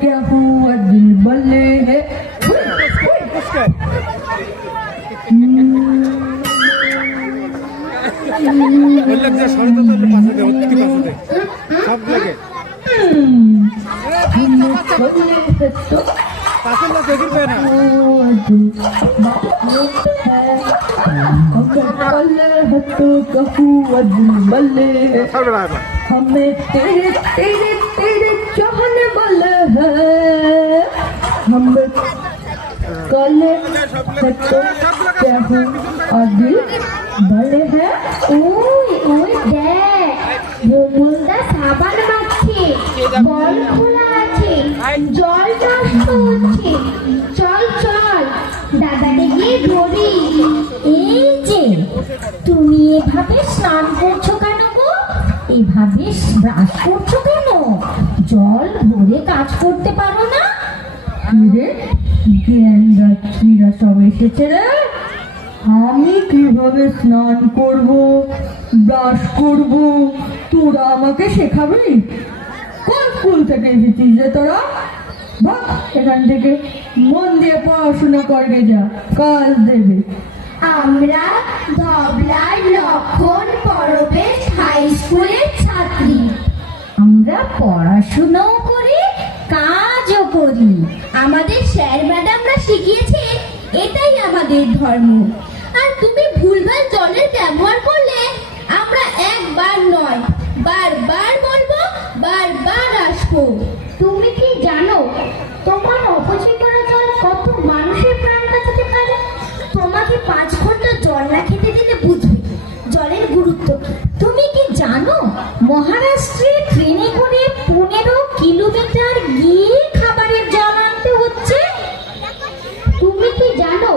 क्या हुआ दिल बल्ले है हमें तेरे तेरे तेरे चाहने वाले हैं हम कल तो क्या हूँ दिल भले है ওই ওই দেখ বোমলদা সাবান মাখছে বল খোলা আছে জল নষ্ট হচ্ছে চল চল দাদাকে গিয়ে ধরি এই যে তুমি এভাবে স্নান করছো কেন গো এভাবে ব্রাশ করছো কেন জল ভরে কাজ করতে পারো না রে জ্ঞান যাত্রীরা সব এসেছে রে আমি কিভাবে স্নান করব ব্রাশ করব তোরা আমাকে শেখাবি কোন স্কুল থেকে এসেছিস রে তোরা ভাগ এখান থেকে মন দিয়ে পড়াশোনা করবে যা কাজ দেবে আমরা ধবলার লক্ষণ পরবেশ হাই স্কুলের ছাত্রী আমরা পড়াশোনাও করি কাজও করি আমাদের স্যার ম্যাডামরা শিখিয়েছেন এটাই আমাদের ধর্ম আর তুমি ভুলভাল জলের ব্যবহার করলে আমরা একবার নয় বারবার বলবো বারবার আসবো তুমি কি জানো তোমার অপচয় করা জল কত মানুষের প্রাণ বাঁচাতে পারে তোমাকে 5 ঘন্টা জল না খেতে দিলে বুঝবে জলের গুরুত্ব তুমি কি জানো মহারাষ্ট্রে ট্রেনে করে 15 কিলোমিটার গিয়ে খাবারের জল আনতে হচ্ছে তুমি কি জানো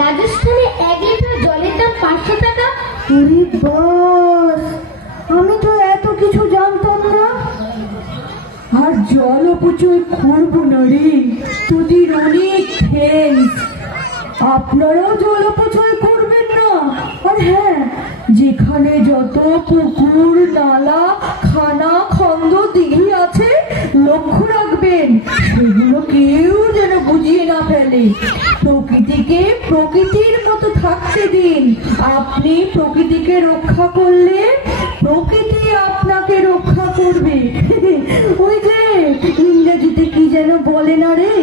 রাজস্থানে 1 লিটার জলের দাম 500 টাকা আরে বাস আমি তো এত কিছু জানতাম না আর জল অপচয় করবো না রে তোদের অনেক থ্যাঙ্কস আপনারাও জল অপচয় করবেন না আর হ্যাঁ যেখানে যত পুকুর নালা খানা খন্দ দিঘি আছে লক্ষ্য রাখবেন সেগুলো কেউ যেন বুঝিয়ে না ফেলে প্রকৃতিকে প্রকৃতির মতো থাকতে দিন আপনি প্রকৃতিকে রক্ষা করলে প্রকৃতি আপনাকে রক্ষা করবে ওই যে ইংরেজিতে কি যেন বলে না রে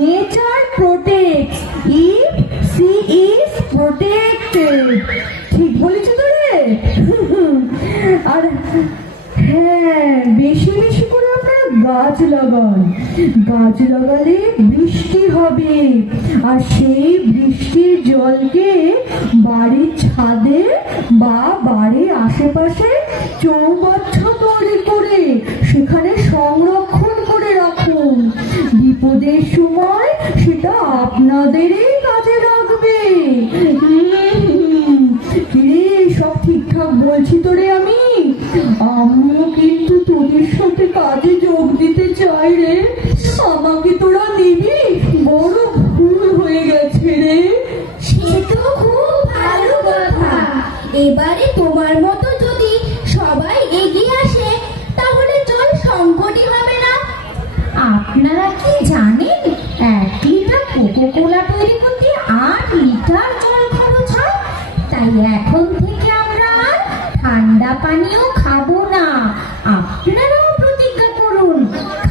nature protect if she is protected ঠিক বলেছি তো রে আর হ্যাঁ বেশি বেশি করে আপনারা গাছ লাগান গাছ লাগালে বৃষ্টি হবে আর সেই বৃষ্টির জলকে বাড়ির ছাদে বা বাড়ির আশেপাশে চৌবাচ্চ তৈরি করে সেখানে সংরক্ষণ করে রাখুন বিপদের সময় সেটা আপনাদেরই কাজে লাগবে কিরে সব ঠিকঠাক বলছি তো রে আমিও কিন্তু তোদের সাথে কাজে যোগ দিতে চাই রে আমাকে তোরা নিবি বড় ভুল হয়ে গেছে রে সে তো খুব ভালো কথা এবারে তোমার মতো যদি সবাই এগিয়ে আসে তাহলে জল সংকটই হবে না আপনারা কি জানেন 1 লিটার কোকোকোলা তৈরি করতে 8 লিটার জল খরচ হয় তাই এখন থেকে আমরা আর ঠান্ডা পানীয় খাবো না আপনারাও প্রতিজ্ঞা করুন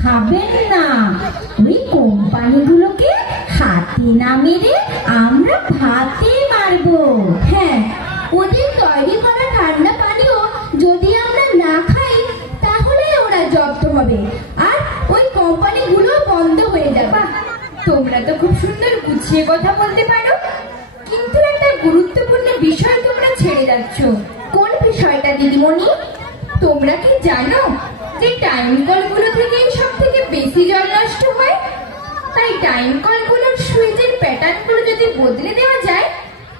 খাবেন না ওই কোম্পানিগুলোকে হাতে না মেরে আমরা ভাতে মারবো হ্যাঁ ওদের তৈরি করা ঠান্ডা পানীয় যদি আমরা না খাই তাহলে ওরা জব্দ হবে আর ওই কোম্পানিগুলো বন্ধ হয়ে যাবে তোমরা তো খুব সুন্দর গুছিয়ে কথা বলতে পারো কিন্তু একটা গুরুত্বপূর্ণ বিষয় তোমরা ছেড়ে যাচ্ছ কোন বিষয়টা দিদিমণি তোমরা কি জানো যে টাইম কলগুলো থেকে সব থেকে বেশি জল নষ্ট হয় তাই টাইম কলগুলোর সুইচের প্যাটার্নগুলো যদি বদলে দেওয়া যায়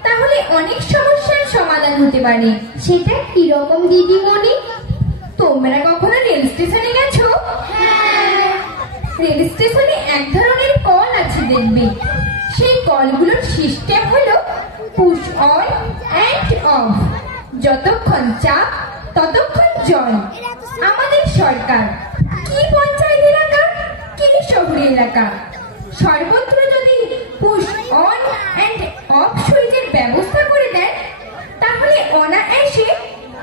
তাহলে অনেক সমস্যার সমাধান হতে পারে সেটা কি রকম দিদিমণি তোমরা কখনো রেল স্টেশনে গেছো হ্যাঁ রেল স্টেশনে এক ধরনের কল আছে দেখবে সেই কলগুলোর সিস্টেম হলো পুশ অন এন্ড অফ যতক্ষণ চাপ ততক্ষণ জল আমাদের সরকার কি পঞ্চায়েত এলাকা, কি শহুরে এলাকা, সর্বত্র যদি পুশ অন এন্ড অফ সুইচের ব্যবস্থা করে দেন, তাহলে অনায়াসে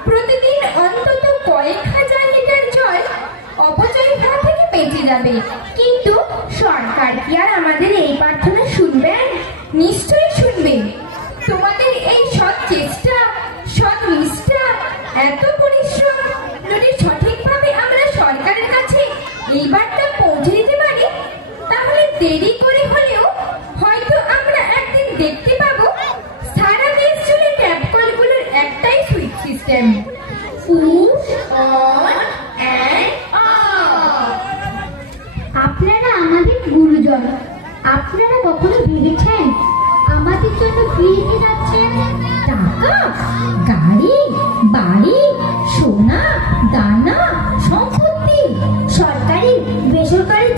প্রতিদিন অন্তত কয়েক হাজার লিটার জল অপচয় হওয়া থেকে বেঁচে যাবে। কিন্তু সরকার কি আর আমাদের এই প্রার্থনা শুনবেন? নিশ্চয়ই শুনবেন। তোমাদের এই সৎ চেষ্টা, সৎ নিষ্ঠা, এত পরিশ্রম যদি সঠিকভাবে আমরা সরকারের কাছে এই বার্তা পৌঁছে দিতে পারি, তাহলে দেরি করে হলেও হয়তো আমরা একদিন দেখতে পাবো সারা দেশ জুড়ে ট্যাপ কলগুলোর একটাই switch system, push on end of. আপনারা আমাদের গুরুজন। আপনারা কখনো ভেবেছেন আমাদের জন্য কি রেখে যাচ্ছেন? টাকা, গাড়ি, বাড়ি, সোনা, দানা, সম্পত্তি, সরকারি বেসরকারি